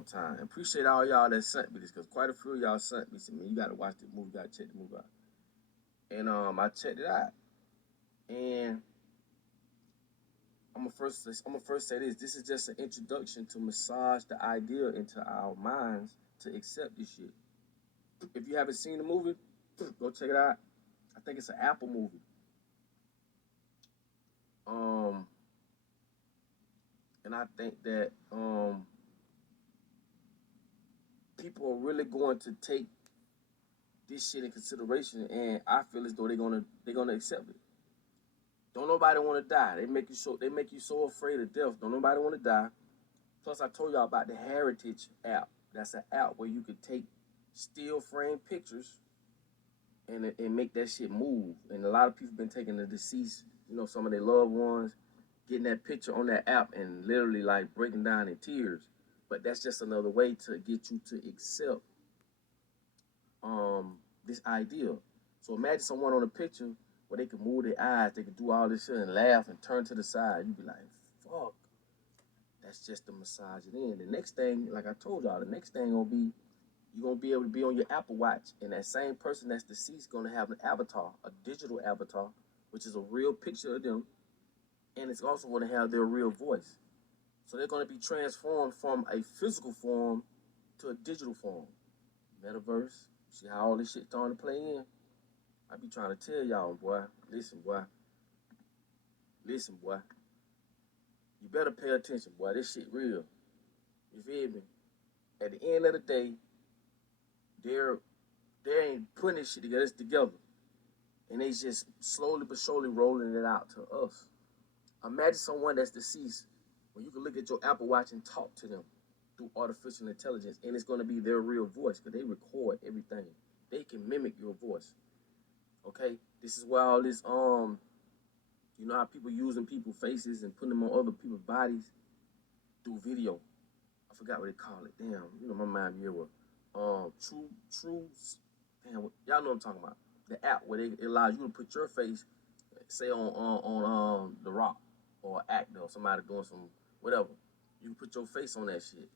long time. And appreciate all y'all that sent me this, because quite a few of y'all sent me some. Man, you gotta watch the movie, you gotta check the movie out. And I checked it out. And I'm gonna first say this. This is just an introduction to massage the idea into our minds to accept this shit. If you haven't seen the movie, go check it out. I think it's an Apple movie. Um, and I think that people are really going to take this shit in consideration, and I feel as though they're gonna accept it. Don't nobody want to die. They make you so afraid of death. Don't nobody want to die. Plus, I told y'all about the Heritage app. That's an app where you could take still frame pictures and make that shit move. And a lot of people been taking the deceased, some of their loved ones, getting that picture on that app and literally like breaking down in tears. But that's just another way to get you to accept this idea. So imagine someone on a picture where they can move their eyes, they can do all this shit and laugh and turn to the side. You'd be like, fuck. That's just to massage it in. The next thing, like I told y'all, the next thing gonna be you're gonna be able to be on your Apple Watch, and that same person that's deceased gonna have an avatar, a digital avatar, which is a real picture of them, and it's also gonna have their real voice. So they're gonna be transformed from a physical form to a digital form. Metaverse. See how all this shit starting to play in? I be trying to tell y'all, boy. Listen, boy. Listen, boy. You better pay attention, boy. This shit real. You feel me? At the end of the day, they're they ain't putting this shit together. And they just slowly but surely rolling it out to us. Imagine someone that's deceased when you can look at your Apple Watch and talk to them through artificial intelligence, and it's gonna be their real voice because they record everything. They can mimic your voice. Okay? This is why all this you know how people using people's faces and putting them on other people's bodies through video. I forgot what they call it. Damn, my mind be with true. Damn, y'all know what I'm talking about. The app where it allows you to put your face, say on The Rock or actor or somebody doing some whatever. You can put your face on that shit.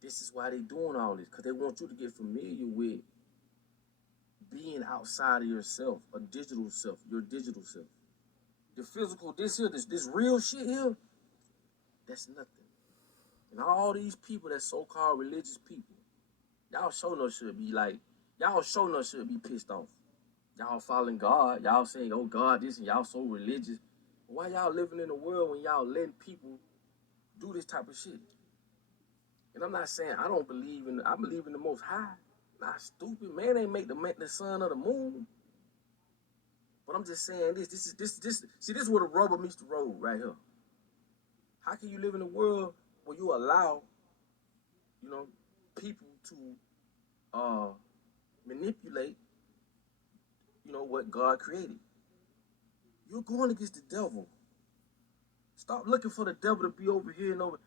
This is why they doing all this, because they want you to get familiar with being outside of yourself, a digital self, your digital self. The physical, this real shit here, that's nothing. And all these people that so-called religious people, y'all sure no should be like, y'all sure no should be pissed off. Y'all following God, y'all saying, oh God, this, and y'all so religious. Why y'all living in a world when y'all letting people do this type of shit? And I'm not saying I believe in the Most High. Not stupid, man ain't make the sun or the moon. But I'm just saying this. See, this is where the rubber meets the road right here. How can you live in a world where you allow, people to manipulate, what God created? You're going against the devil. Stop looking for the devil to be over here and over.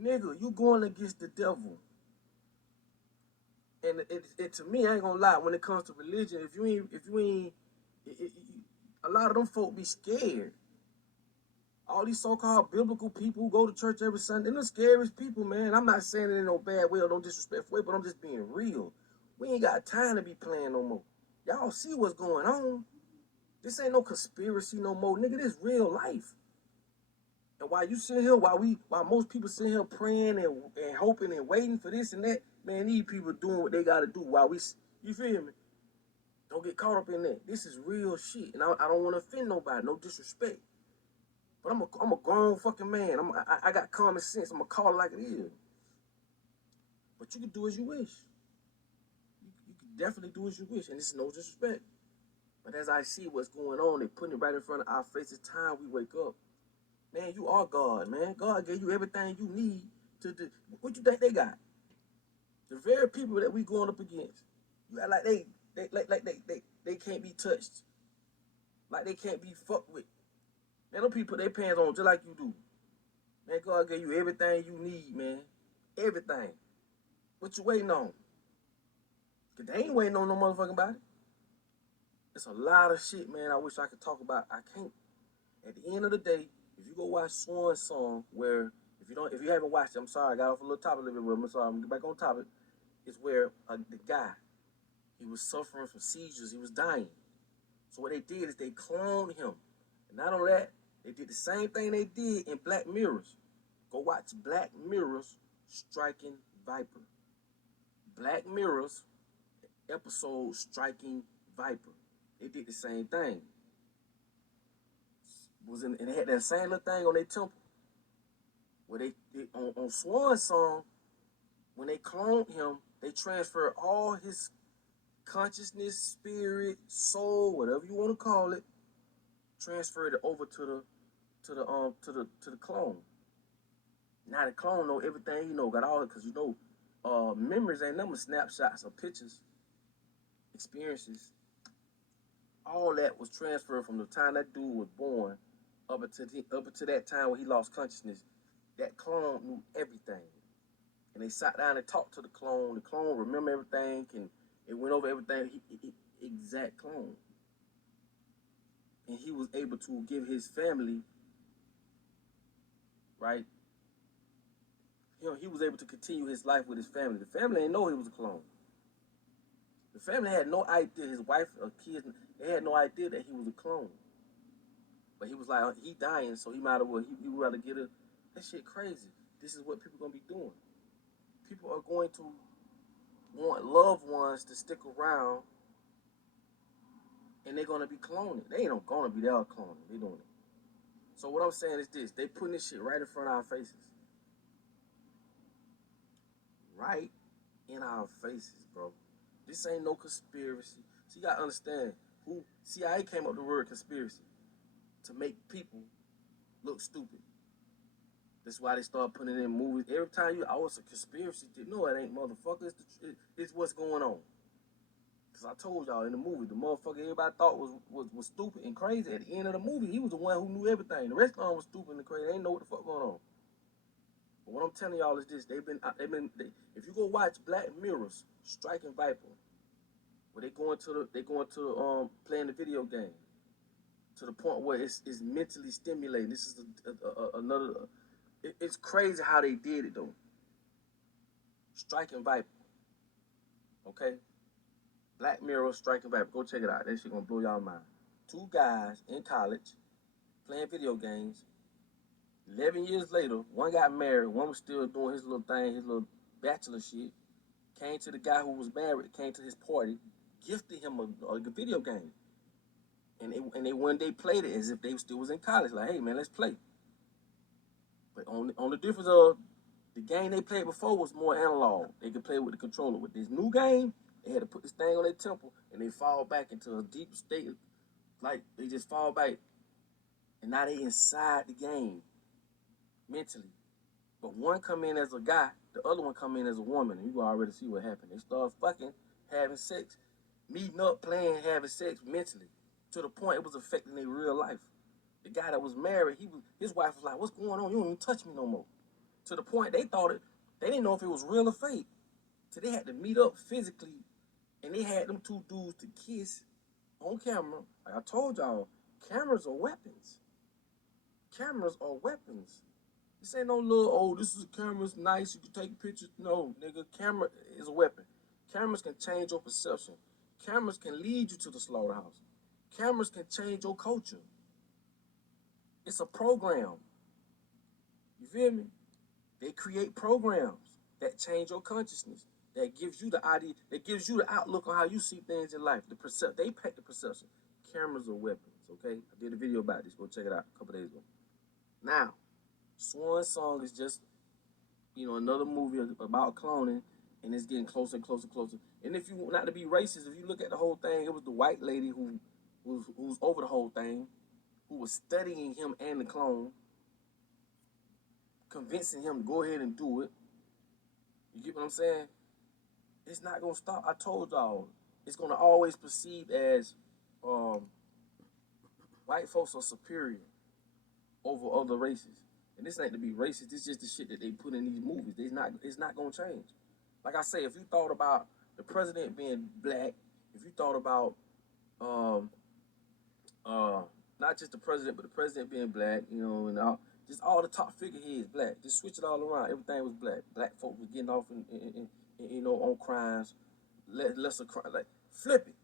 Nigga, you going against the devil. And it to me, I ain't gonna lie. When it comes to religion, if you ain't, a lot of them folk be scared. All these so-called biblical people who go to church every Sunday, they're the scariest people, man. I'm not saying it in no bad way or no disrespectful way, but I'm just being real. We ain't got time to be playing no more. Y'all see what's going on. This ain't no conspiracy no more, nigga. This real life. And while you sit here, while most people sit here praying and hoping and waiting for this and that, man, these people doing what they gotta do while you feel me? Don't get caught up in that. This is real shit, and I don't want to offend nobody, no disrespect. But I'm a grown fucking man. I got common sense. I'm gonna call it like it is. But you can do as you wish. You can definitely do as you wish, and this is no disrespect. But as I see what's going on, they putting it right in front of our faces. Time we wake up, man. You are God, man. God gave you everything you need to do. What you think they got? The very people that we going up against, you act like they can't be touched, like they can't be fucked with. Man, them people put their pants on just like you do. Man, God gave you everything you need, man. Everything. What you waiting on? Cause they ain't waiting on no motherfucking body. It's a lot of shit, man, I wish I could talk about. I can't. At the end of the day, if you go watch Swan Song, where if you haven't watched it, I'm sorry, I got off a little topic a little bit, but I'm sorry, I'm gonna get back on topic. It's where the guy, he was suffering from seizures, he was dying. So what they did is they cloned him. And not only that, they did the same thing they did in Black Mirrors. Go watch Black Mirrors Striking Viper. Black Mirrors episode Striking Viper. They did the same thing. And they had that same little thing on their temple. Where they on Swan Song, when they cloned him, they transferred all his consciousness, spirit, soul, whatever you want to call it, transferred it over to the clone. Now the clone know everything, got all it, because memories ain't nothing but snapshots of pictures, experiences. All that was transferred from the time that dude was born up until that time when he lost consciousness. That clone knew everything. And they sat down and talked to the clone. The clone remember everything, and it went over everything. Exact clone. And he was able to give his family, right? He was able to continue his life with his family. The family didn't know he was a clone. The family had no idea, his wife or kids, they had no idea that he was a clone. But he was like, he dying, so he might as well, he would rather get a, that shit crazy. This is what people are going to be doing. People are going to want loved ones to stick around, and they're going to be cloning. They ain't going to be there cloning. They're doing it. So what I'm saying is this. They putting this shit right in front of our faces. Right in our faces, bro. This ain't no conspiracy. So you got to understand, CIA came up with the word conspiracy to make people look stupid. That's why they start putting it in movies. Every time it's a conspiracy. No, it ain't, motherfucker. It's what's going on. Because I told y'all in the movie, the motherfucker everybody thought was stupid and crazy. At the end of the movie, he was the one who knew everything. The rest of them was stupid and crazy. They didn't know what the fuck going on. But what I'm telling y'all is this: if you go watch Black Mirrors Striking Viper, where they going to playing the video game, to the point where it's mentally stimulating. This is another. It's crazy how they did it though. Striking Viper. Okay? Black Mirror Striking Viper. Go check it out. That shit gonna blow y'all mind. 2 guys in college playing video games. 11 years later, one got married, one was still doing his little thing, his little bachelor shit. Came to the guy who was married, came to his party, gifted him a video game. And they one day played it as if they still was in college. Like, hey man, let's play. But on the difference of the game they played before was more analog. They could play with the controller. With this new game, they had to put this thing on their temple and they fall back into a deep state. Like they just fall back. And now they inside the game mentally. But one come in as a guy, the other one come in as a woman, and you can already see what happened. They start fucking, having sex, meeting up, playing, having sex mentally, to the point it was affecting their real life. The guy that was married, his wife was like, "What's going on? You don't even touch me no more." To the point they didn't know if it was real or fake. So they had to meet up physically, and they had them 2 dudes to kiss on camera. Like I told y'all, cameras are weapons. Cameras are weapons. This ain't no little, this is a camera, it's nice, you can take pictures. No, nigga, camera is a weapon. Cameras can change your perception. Cameras can lead you to the slaughterhouse. Cameras can change your culture. It's a program. You feel me? They create programs that change your consciousness, that gives you the idea, that gives you the outlook on how you see things in life. They pack the perception. Cameras are weapons, okay? I did a video about this. Go check it out a couple days ago. Now, Swan Song is just, another movie about cloning, and it's getting closer and closer and closer. And if you, not to be racist, if you look at the whole thing, it was the white lady who was over the whole thing, who was studying him and the clone, convincing him to go ahead and do it. You get what I'm saying? It's not going to stop. I told y'all, it's going to always perceive as white folks are superior over other races. And this ain't to be racist. This is just the shit that they put in these movies. It's not going to change. Like I say, if you thought about the president being black, if you thought about not just the president, but the president being black, and all, Just all the top figureheads black. Just switch it all around. Everything was black. Black folks was getting off in on crimes, lesser crime. Like flip it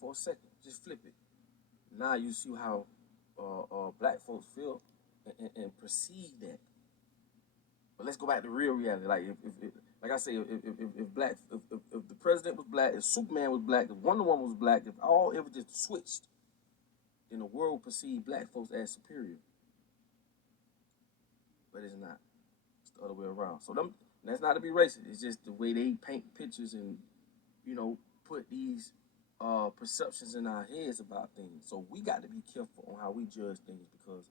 for a second. Just flip it. Now you see how black folks feel and perceive that. But let's go back to real reality. Like if like I say, if the president was black, if Superman was black, if Wonder Woman was black, if all ever just switched, then the world perceived black folks as superior. But it's not. It's the other way around. So that's not to be racist. It's just the way they paint pictures and put these perceptions in our heads about things. So we got to be careful on how we judge things because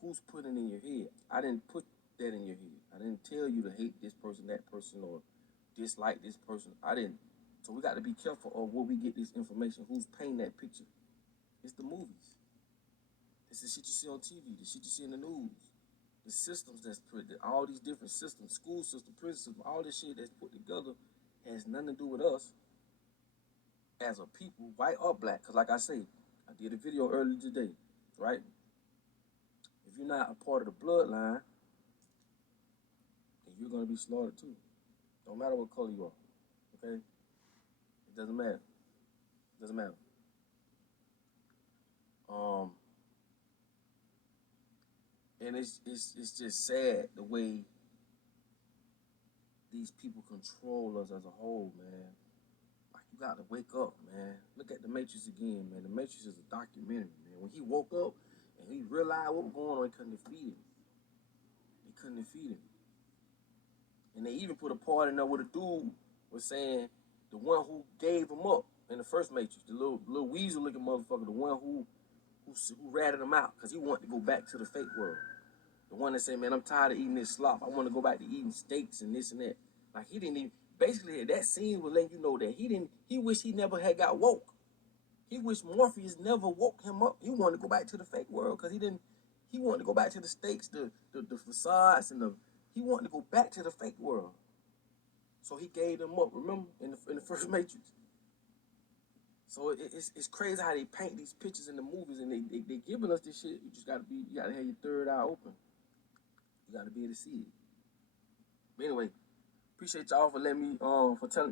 who's putting in your head? I didn't put that in your head. I didn't tell you to hate this person, that person, or dislike this person. I didn't. So we got to be careful of where we get this information. Who's painting that picture? It's the movies. It's the shit you see on TV, the shit you see in the news, the systems that's put, all these different systems, school system, prison system, all this shit that's put together has nothing to do with us as a people, white or black. Because like I say, I did a video earlier today, right? If you're not a part of the bloodline, then you're going to be slaughtered too. Don't matter what color you are, okay? It doesn't matter. It doesn't matter. And it's just sad the way these people control us as a whole, man. Like you got to wake up, man. Look at The Matrix again, man. The Matrix is a documentary, man. When he woke up and he realized what was going on, he couldn't defeat him. He couldn't defeat him. And they even put a part in there where the dude was saying the one who gave him up in the first Matrix, the little weasel looking motherfucker, the one who ratted him out because he wanted to go back to the fake world. The one that said, man, I'm tired of eating this slop. I want to go back to eating steaks and this and that. Like he didn't even, basically that scene was letting you know that he wished he never had got woke. He wished Morpheus never woke him up. He wanted to go back to the fake world because he wanted to go back to the steaks, the facades, and he wanted to go back to the fake world. So he gave them up, remember, in the first Matrix. So it's crazy how they paint these pictures in the movies and they giving us this shit. You just gotta have your third eye open. You gotta be able to see it. But anyway, appreciate y'all for letting me for telling me